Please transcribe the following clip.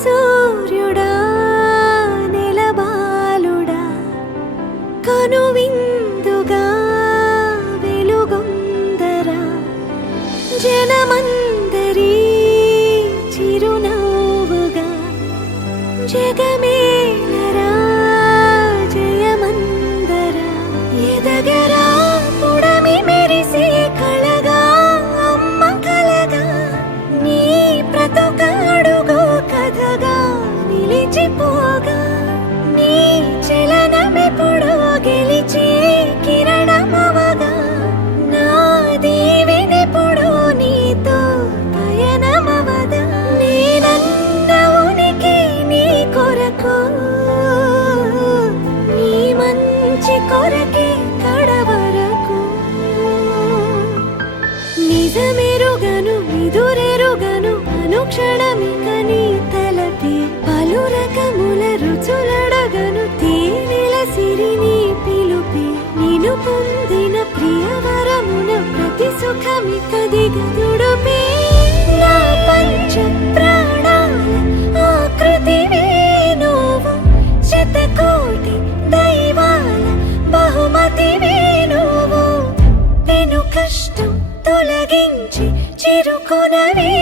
సూర్యుడా నెలబాలుడా కనువిందుగా వెలుగొందరా జనమందరి చిరునవ్వుగా జగమేలరా జయమందరా ఎదగరా పుడమి మెరిసే కళగా అమ్మ కలగా నీ బ్రతుకాడుగో కథగా నిలిచిపోగా నీ చలనమెప్పుడో గెలిచే కిరణమవగా నా దీవెనెప్పుడో నీతో పయనమవదా నేనన్న ఉనికి నీ కొరకు నీ మంచి కొరకే కడవరకు నిజమెరుగను ఎదురెరుగను అనుక్షణమిక నీ తలపి పలు రకముల రుచులడగను తేనెల సిరి నీ పిలుపి నిను పొందిన ప్రియవరమున ప్రతి సుఖమిక దిగదుడుపే నా పంచ ప్రాణాల ఆకృతివే నువ్వు శతకోటి దైవాల బహుమతివే నువ్వు పెను కష్టం తొలగించి చిరుకొనవే